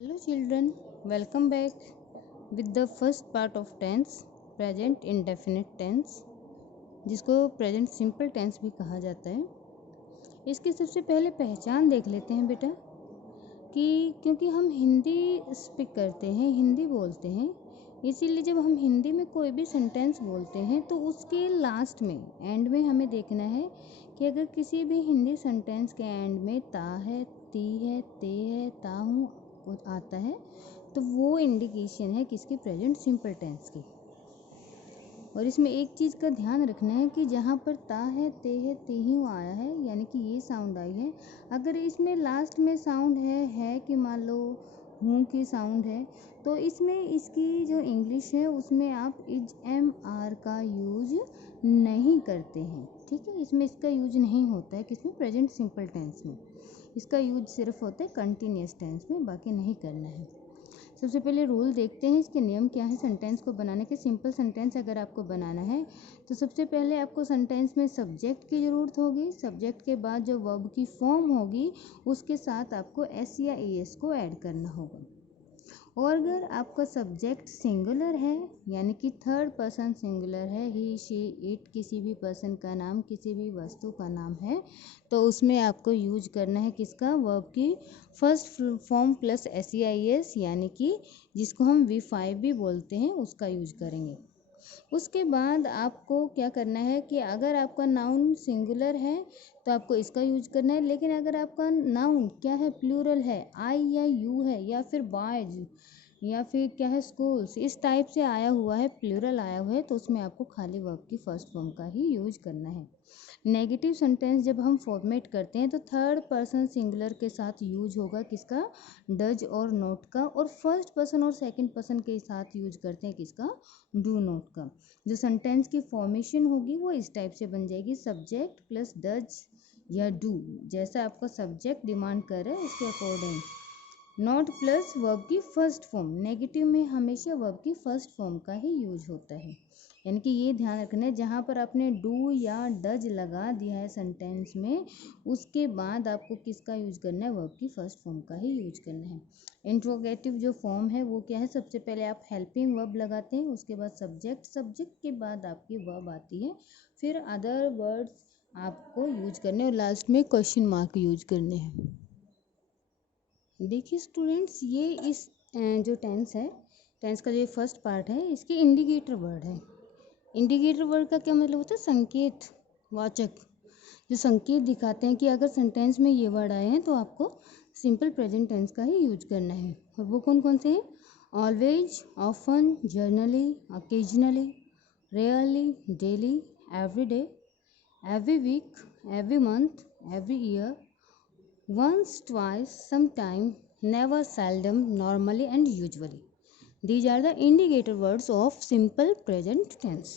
Hello children, welcome back with the first part of tense, present indefinite tense, जिसको present simple tense भी कहा जाता है। इसकी सबसे पहले पहचान देख लेते हैं बेटा कि क्योंकि हम हिंदी स्पीक करते हैं, हिंदी बोलते हैं, इसीलिए जब हम हिंदी में कोई भी सेंटेंस बोलते हैं तो उसके लास्ट में एंड में हमें देखना है कि अगर किसी भी हिंदी सेंटेंस के एंड में ता है, ती है, ते है, ता हूँ आता है तो वो इंडिकेशन है किसकी, प्रेजेंट सिंपल टेंस की। और इसमें एक चीज़ का ध्यान रखना है कि जहाँ पर ता है, ते है, ते ही आया है, यानी कि ये साउंड आई है, अगर इसमें लास्ट में साउंड है कि मान लो हूँ की साउंड है, तो इसमें इसकी जो इंग्लिश है उसमें आप इज एम आर का यूज नहीं करते हैं। ठीक है, इसमें इसका यूज नहीं होता है किसमें, प्रेजेंट सिंपल टेंस में। इसका यूज सिर्फ होता है कंटिन्यूस टेंस में, बाकी नहीं करना है। सबसे पहले रूल देखते हैं, इसके नियम क्या है सेंटेंस को बनाने के। सिंपल सेंटेंस अगर आपको बनाना है तो सबसे पहले आपको सेंटेंस में सब्जेक्ट की ज़रूरत होगी। सब्जेक्ट के बाद जो वर्ब की फॉर्म होगी उसके साथ आपको एस या एस को ऐड करना होगा। और अगर आपका सब्जेक्ट सिंगुलर है यानी कि थर्ड पर्सन सिंगुलर है, ही शी इट किसी भी पर्सन का नाम, किसी भी वस्तु का नाम है, तो उसमें आपको यूज करना है किसका, वर्ब की first form plus S E I S, यानी कि जिसको हम V5 भी बोलते हैं उसका यूज करेंगे। उसके बाद आपको क्या करना है कि अगर आपका नाउन सिंगुलर है तो आपको इसका यूज करना है, लेकिन अगर आपका नाउन क्या है, प्लूरल है, आई या यू है, या फिर बॉयज या फिर क्या है, स्कूल्स, इस टाइप से आया हुआ है, प्लूरल आया हुआ है, तो उसमें आपको खाली वर्ब की फर्स्ट फॉर्म का ही यूज करना है। नेगेटिव सेंटेंस जब हम फॉर्मेट करते हैं तो थर्ड पर्सन सिंगुलर के साथ यूज होगा किसका, डज और नोट का, और फर्स्ट पर्सन और सेकंड पर्सन के साथ यूज करते हैं किसका, डू नोट का। जो सेंटेंस की फॉर्मेशन होगी वो इस टाइप से बन जाएगी, सब्जेक्ट प्लस डज या डू, जैसा आपका सब्जेक्ट डिमांड कर रहा है इसके अकॉर्डिंग। नॉट प्लस वर्ब की फर्स्ट फॉर्म, नेगेटिव में हमेशा वर्ब की फर्स्ट फॉर्म का ही यूज होता है, यानी कि ये ध्यान रखना है जहाँ पर आपने डू या डज लगा दिया है सेंटेंस में, उसके बाद आपको किसका यूज करना है, वर्ब की फर्स्ट फॉर्म का ही यूज करना है। इंट्रोगेटिव जो फॉर्म है वो क्या है, सबसे पहले आप हेल्पिंग वर्ब लगाते हैं, उसके बाद सब्जेक्ट, सब्जेक्ट के बाद आपकी वर्ब आती है, फिर अदर वर्ड्स आपको यूज करने और लास्ट में क्वेश्चन मार्क यूज करने हैं। देखिए स्टूडेंट्स, ये इस जो टेंस है, टेंस का जो फर्स्ट पार्ट है, इसके इंडिकेटर वर्ड है। इंडिकेटर वर्ड का क्या मतलब होता है, संकेत वाचक, जो संकेत दिखाते हैं कि अगर सेंटेंस में ये वर्ड आए हैं तो आपको सिंपल प्रेजेंट टेंस का ही यूज करना है। और वो कौन कौन से हैं, always, often, generally, occasionally, rarely, daily, every day, every week, every month, every year, once, twice, sometime, never, seldom, normally and usually. These are the indicator words of simple present tense.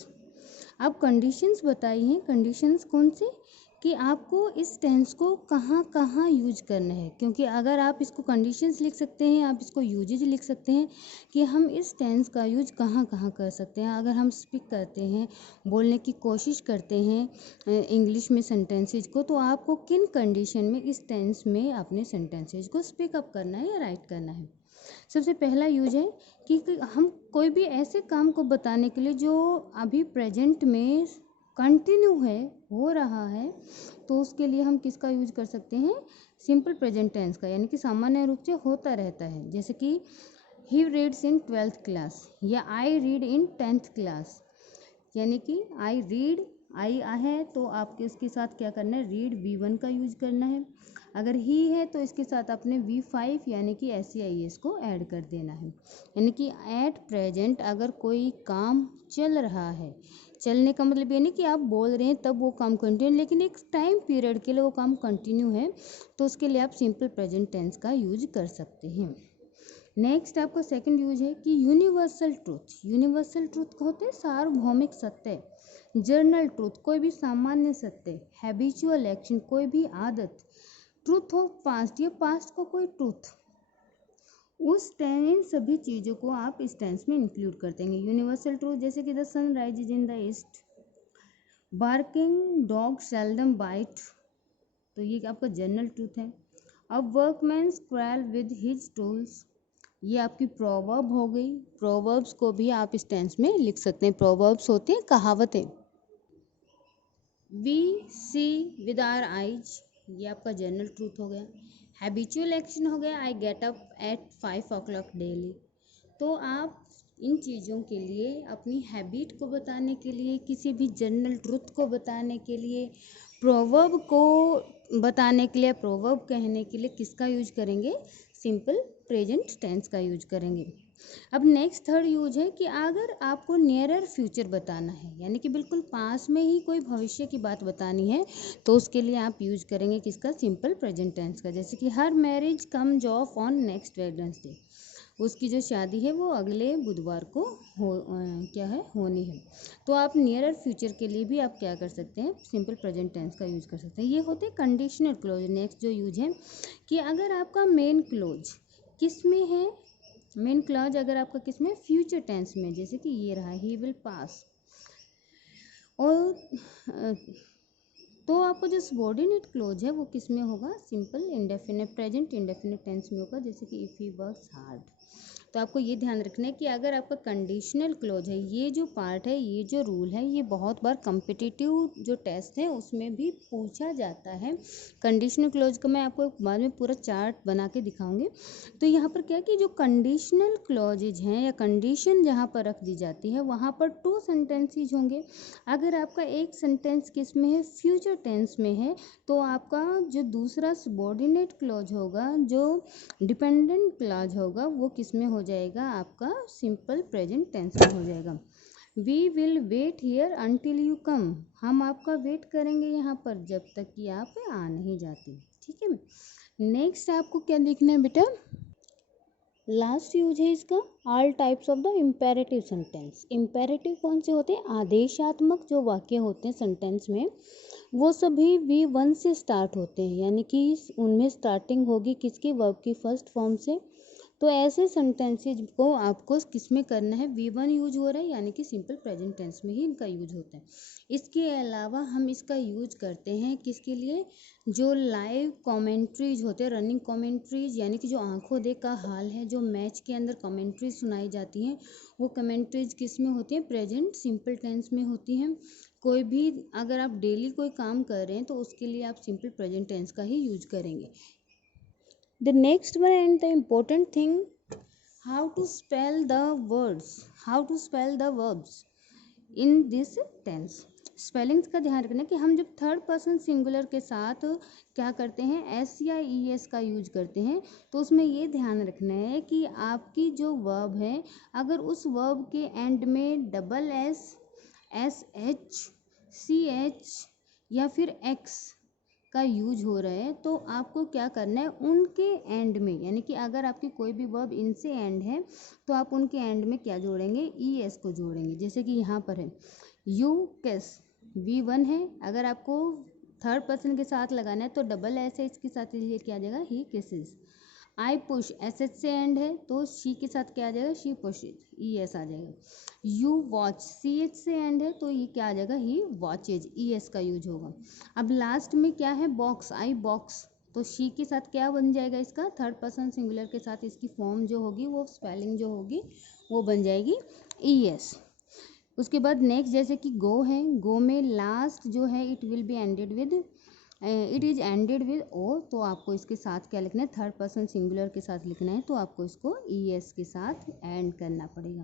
अब conditions बताई हैं, conditions कौन सी, कि आपको इस tense को कहाँ कहाँ यूज करना है, क्योंकि अगर आप इसको कंडीशंस लिख सकते हैं, आप इसको यूजेज लिख सकते हैं कि हम इस टेंस का यूज कहाँ कहाँ कर सकते हैं। अगर हम स्पीक करते हैं, बोलने की कोशिश करते हैं इंग्लिश में सेंटेंसेज को, तो आपको किन कंडीशन में इस टेंस में अपने सेंटेंसेज को स्पीक अप करना है या राइट करना है। सबसे पहला यूज है कि हम कोई भी ऐसे काम को बताने के लिए जो अभी प्रेजेंट में कंटिन्यू है, हो रहा है, तो उसके लिए हम किसका यूज कर सकते हैं, सिंपल प्रेजेंट टेंस का, यानी कि सामान्य रूप से होता रहता है। जैसे कि he reads in 12th class या I read in 10th class, यानी कि आई रीड, आई है तो आपके इसके साथ क्या करना है, रीड V1 का यूज करना है। अगर ही है तो इसके साथ आपने V5 यानी कि SEIS को ऐड कर देना है। यानी कि एट प्रेजेंट अगर कोई काम चल रहा है, चलने का मतलब ये नहीं कि आप बोल रहे हैं तब वो काम कंटिन्यू, लेकिन एक टाइम पीरियड के लिए वो काम कंटिन्यू है, तो उसके लिए आप सिंपल प्रेजेंट टेंस का यूज कर सकते हैं। नेक्स्ट आपका सेकंड यूज है कि यूनिवर्सल ट्रूथ। यूनिवर्सल ट्रूथ का होता है सार्वभौमिक सत्य, जर्नल ट्रूथ कोई भी सामान्य सत्य, हैबिचुअल एक्शन कोई भी आदत, ट्रूथ ऑफ पास्ट या पास्ट का कोई ट्रूथ, उस टेंस, इन सभी चीज़ों को आप इस टेंस में इंक्लूड कर देंगे। यूनिवर्सल ट्रूथ जैसे कि the sun rises in the east, barking dog seldom bite, तो ये आपका जनरल ट्रूथ है। अब वर्कमैन स्क्रैल विद हिज टूल्स, ये आपकी प्रोवर्ब हो गई। प्रोवर्ब्स को भी आप इस टेंस में लिख सकते हैं। प्रोवर्ब्स होते हैं कहावतें। We see with our eyes, ये आपका जनरल ट्रूथ हो गया। हैबिचुअल एक्शन हो गया, I get up at 5 o'clock daily. तो आप इन चीज़ों के लिए, अपनी हैबिट को बताने के लिए, किसी भी जनरल ट्रुथ को बताने के लिए, प्रोवर्ब को बताने के लिए, प्रोवर्ब कहने के लिए किसका यूज करेंगे? सिंपल प्रेजेंट टेंस का यूज करेंगे। अब नेक्स्ट थर्ड यूज है कि अगर आपको नियरर फ्यूचर बताना है, यानी कि बिल्कुल पास में ही कोई भविष्य की बात बतानी है, तो उसके लिए आप यूज करेंगे किसका? सिंपल प्रेजेंट टेंस का। जैसे कि हर marriage comes of on next Wednesday, उसकी जो शादी है वो अगले बुधवार को होनी है। तो आप नियरर फ्यूचर के लिए भी आप क्या कर सकते हैं? सिंपल प्रेजेंट टेंस का यूज कर सकते हैं। ये होते हैं कंडीशनल क्लोज। नेक्स्ट जो यूज है कि अगर आपका मेन क्लोज किस में है? मेन क्लॉज अगर आपका किस में? फ्यूचर टेंस में। जैसे कि ये रहा, ही विल पास। और तो आपको जो सबऑर्डिनेट क्लोज है वो किस में होगा? Simple indefinite present indefinite tense में होगा। जैसे कि इफ़ ही वर्क्स हार्ड। तो आपको ये ध्यान रखना है कि अगर आपका कंडीशनल क्लोज है, ये जो पार्ट है, ये जो रूल है, ये बहुत बार कॉम्पिटिटिव जो टेस्ट है उसमें भी पूछा जाता है। कंडीशनल क्लोज का मैं आपको बाद में पूरा चार्ट बना के दिखाऊंगी। तो यहाँ पर क्या कि जो कंडीशनल क्लॉजेज हैं या कंडीशन जहाँ पर रख दी जाती है वहाँ पर 2 सेंटेंसेज होंगे। अगर आपका एक सेंटेंस किस में है? फ्यूचर टेंस में है, तो आपका जो दूसरा सबऑर्डिनेट क्लॉज होगा, जो डिपेंडेंट क्लॉज होगा, वो किस में हो जाएगा? आपका सिंपल प्रेजेंट टेंस में हो जाएगा। We will wait here until you come, हम आपका वेट करेंगे यहाँ पर जब तक कि आप आ नहीं जाती। ठीक है। नेक्स्ट आपको क्या देखना है बेटा? लास्ट यूज है इसका, all types of the imperative sentence. Imperative कौन से होते हैं? आदेशात्मक जो वाक्य होते हैं सेंटेंस में, वो सभी V1 से स्टार्ट होते हैं, यानी कि उनमें स्टार्टिंग होगी किसकी? वर्ब की फर्स्ट फॉर्म से। तो ऐसे सेंटेंसेज को आपको किस में करना है? V1 यूज हो रहा है, यानी कि सिंपल प्रेजेंट टेंस में ही इनका यूज होता है। इसके अलावा हम इसका यूज करते हैं किसके लिए? जो लाइव कमेंट्रीज होते हैं, रनिंग कमेंट्रीज, यानी कि जो आंखों देख का हाल है, जो मैच के अंदर कमेंट्रीज सुनाई जाती हैं, वो कमेंट्रीज किस में होती हैं? प्रेजेंट सिंपल टेंस में होती हैं। कोई भी अगर आप डेली कोई काम कर रहे हैं तो उसके लिए आप सिंपल प्रेजेंट टेंस का ही यूज करेंगे। The next one and the important thing, how to spell the words, how to spell the verbs in this tense. Spellings का ध्यान रखना कि हम जब थर्ड पर्सन सिंगुलर के साथ क्या करते हैं? एस या ई एस का यूज करते हैं, तो उसमें ये ध्यान रखना है कि आपकी जो वर्ब है, अगर उस वर्ब के एंड में double S, S H, C H या फिर एक्स का यूज हो रहा है, तो आपको क्या करना है? उनके एंड में, यानी कि अगर आपकी कोई भी वर्ब इनसे एंड है तो आप उनके एंड में क्या जोड़ेंगे? ई एस को जोड़ेंगे। जैसे कि यहाँ पर है यू किस, V1 है, अगर आपको थर्ड पर्सन के साथ लगाना है तो डबल एस है, इसके साथ ये क्या आ जाएगा? He kisses. I push, S H से एंड है, तो शी के साथ क्या आ जाएगा? शी पुशेज, ई एस आ जाएगा। यू वॉच, सी एच से एंड है, तो ये क्या आ जाएगा? ही वॉचेज, ई एस का यूज होगा। अब लास्ट में क्या है? बॉक्स, आई बॉक्स, तो शी के साथ क्या बन जाएगा? इसका थर्ड पर्सन सिंगुलर के साथ इसकी फॉर्म जो होगी, वो स्पेलिंग जो होगी वो बन जाएगी ई एस। उसके बाद नेक्स्ट जैसे कि गो है, गो में लास्ट जो है it will be ended with, it is ended with O, तो आपको इसके साथ क्या लिखना है? थर्ड पर्सन सिंगुलर के साथ लिखना है, तो आपको इसको ई एस के साथ एंड करना पड़ेगा।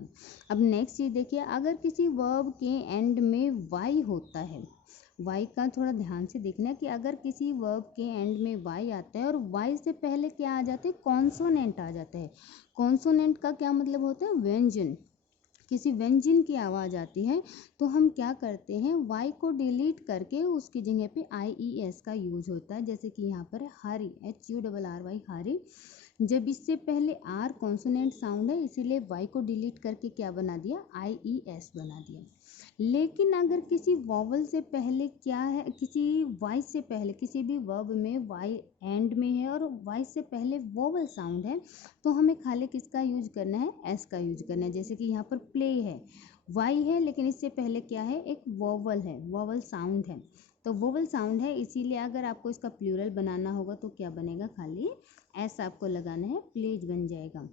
अब नेक्स्ट चीज़ देखिए, अगर किसी वर्ब के एंड में वाई होता है, वाई का थोड़ा ध्यान से देखना है कि अगर किसी वर्ब के एंड में वाई आता है और वाई से पहले क्या आ जाते हैं? कॉन्सोनेंट आ जाता है। कॉन्सोनेंट का क्या मतलब होता है? व्यंजन, किसी व्यंजन की आवाज़ आती है, तो हम क्या करते हैं? वाई को डिलीट करके उसकी जगह पे आई ई एस का यूज होता है। जैसे कि यहाँ पर hurry, H U double R Y, hurry, जब इससे पहले आर कॉन्सोनेंट साउंड है, इसीलिए वाई को डिलीट करके क्या बना दिया? आई ई एस बना दिया। लेकिन अगर किसी वॉवल से पहले क्या है, किसी वाई से पहले, किसी भी वर्ब में वाई एंड में है और वाई से पहले वॉवल साउंड है, तो हमें खाली किसका यूज करना है? एस का यूज करना है। जैसे कि यहाँ पर प्ले है, वाई है लेकिन इससे पहले क्या है? एक वॉवल है, वॉवल साउंड है, तो वोवल साउंड है, इसीलिए अगर आपको इसका प्लूरल बनाना होगा तो क्या बनेगा? खाली एस आपको लगाना है, प्लेज बन जाएगा।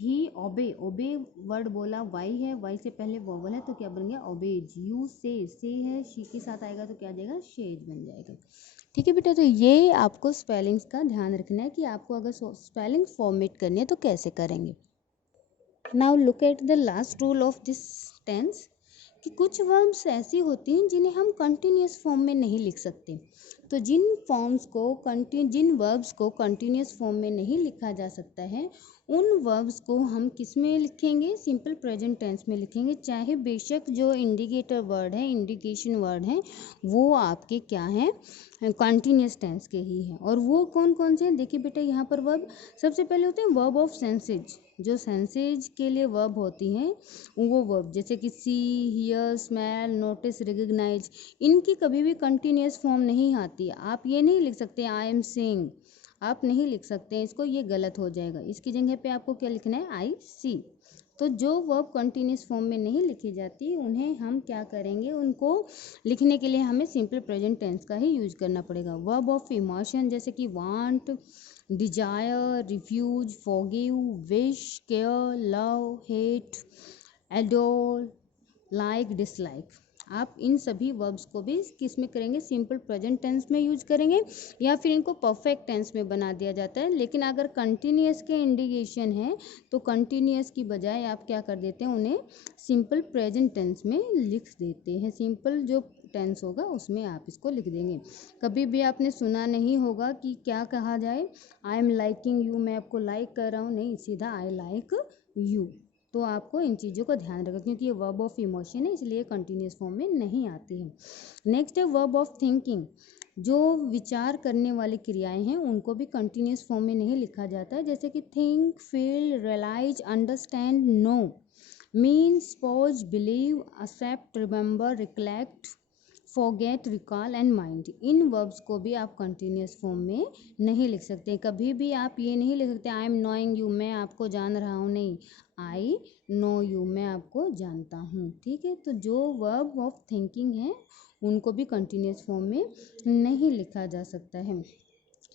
ही ओबे, ओबे वर्ड बोला, वाई है, वाई से पहले वोवल है तो क्या बन गया ओबेज। यू से है, शी के साथ आएगा तो क्या आ जाएगा शेज बन जाएगा। ठीक है बेटा, तो ये आपको स्पेलिंग्स का ध्यान रखना है कि आपको अगर स्पेलिंग फॉर्मेट करनी है तो कैसे करेंगे। Now look at the last rule of this tense कि कुछ वर्ब्स ऐसी होती हैं जिन्हें हम कंटिन्यूस फॉर्म में नहीं लिख सकते। तो जिन वर्ब्स को कंटिन्यूस फॉर्म में नहीं लिखा जा सकता है उन वर्ब्स को हम किस में लिखेंगे, सिंपल प्रेजेंट टेंस में लिखेंगे, चाहे बेशक जो इंडिकेशन वर्ड है वो आपके क्या हैं, कंटिन्यूस टेंस के ही हैं। और वो कौन कौन से हैं, देखिए बेटा यहाँ पर वर्ब सबसे पहले होते हैं वर्ब ऑफ सेंसेज, जो सेंसेज के लिए वर्ब होती हैं वो वर्ब, जैसे कि सी, हियर, स्मेल, नोटिस, रिकग्नाइज, इनकी कभी भी कंटिन्यूस फॉर्म नहीं आती। आप ये नहीं लिख सकते आई एम सीइंग, आप नहीं लिख सकते हैं इसको, ये गलत हो जाएगा। इसकी जगह पे आपको क्या लिखना है, आई सी। तो जो वर्ब कंटिन्यूस फॉर्म में नहीं लिखी जाती उन्हें हम क्या करेंगे, उनको लिखने के लिए हमें सिंपल प्रेजेंट टेंस का ही यूज करना पड़ेगा। वर्ब ऑफ इमोशन जैसे कि want, desire, refuse, forgive, wish, care, love, hate, adore, like, dislike, आप इन सभी वर्ब्स को भी किस में करेंगे, सिंपल प्रेजेंट टेंस में यूज करेंगे या फिर इनको परफेक्ट टेंस में बना दिया जाता है। लेकिन अगर कंटिन्यूअस के इंडिकेशन है तो कंटिन्यूअस की बजाय आप क्या कर देते हैं, उन्हें सिंपल प्रेजेंट टेंस में लिख देते हैं। सिंपल जो टेंस होगा उसमें आप इसको लिख देंगे। कभी भी आपने सुना नहीं होगा कि क्या कहा जाए, आई एम लाइकिंग यू, मैं आपको लाइक कर रहा हूँ, नहीं, सीधा आई लाइक यू। तो आपको इन चीज़ों का ध्यान रखना, क्योंकि ये वर्ब ऑफ इमोशन है इसलिए कंटिन्यूस फॉर्म में नहीं आती है। नेक्स्ट है वर्ब ऑफ थिंकिंग, जो विचार करने वाली क्रियाएं हैं उनको भी कंटिन्यूस फॉर्म में नहीं लिखा जाता है, जैसे कि think, feel, realise, understand, know, means, pause, believe, accept, remember, recollect, forget, recall and mind, इन वर्ब्स को भी आप कंटिन्यूस फॉर्म में नहीं लिख सकते। कभी भी आप ये नहीं लिख सकते आई एम नोइंग यू, मैं आपको जान रहा हूँ, नहीं, आई नो यू, मैं आपको जानता हूँ। ठीक है, तो जो वर्ब ऑफ थिंकिंग है उनको भी कंटिन्यूस फॉर्म में नहीं लिखा जा सकता है।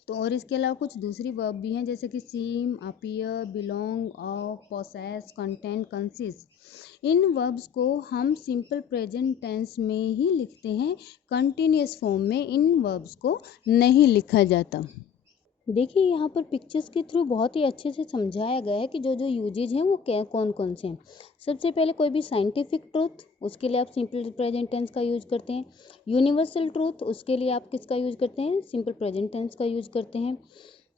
तो और इसके अलावा कुछ दूसरी वर्ब भी हैं, जैसे कि seem, appear, belong, of, possess, content, consist, इन वर्ब्स को हम सिंपल प्रेजेंट टेंस में ही लिखते हैं, कंटिन्यूस फॉर्म में इन वर्ब्स को नहीं लिखा जाता। देखिए यहाँ पर पिक्चर्स के थ्रू बहुत ही अच्छे से समझाया गया है कि जो जो यूजेज हैं वो क्या कौन कौन से हैं। सबसे पहले कोई भी साइंटिफिक ट्रूथ, उसके लिए आप सिंपल प्रेजेंट टेंस का यूज करते हैं। यूनिवर्सल ट्रूथ, उसके लिए आप किसका यूज करते हैं, सिंपल प्रेजेंट टेंस का यूज करते हैं।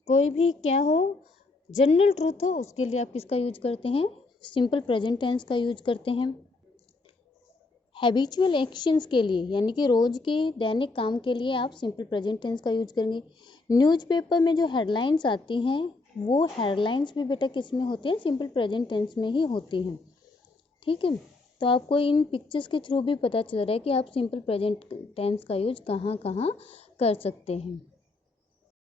कोई भी क्या हो, जनरल ट्रूथ हो, उसके लिए आप किसका यूज करते हैं, सिंपल प्रेजेंट टेंस का यूज करते हैं। हैबिचुअल एक्शंस के लिए यानी कि रोज के दैनिक काम के लिए आप सिंपल प्रेजेंट टेंस का यूज करेंगे। न्यूज़पेपर में जो हेडलाइंस आती हैं वो हेडलाइंस भी बेटा किस में होती हैं, सिंपल प्रेजेंट टेंस में ही होती हैं। ठीक है, तो आपको इन पिक्चर्स के थ्रू भी पता चल रहा है कि आप सिंपल प्रेजेंट टेंस का यूज कहाँ कहाँ कर सकते हैं।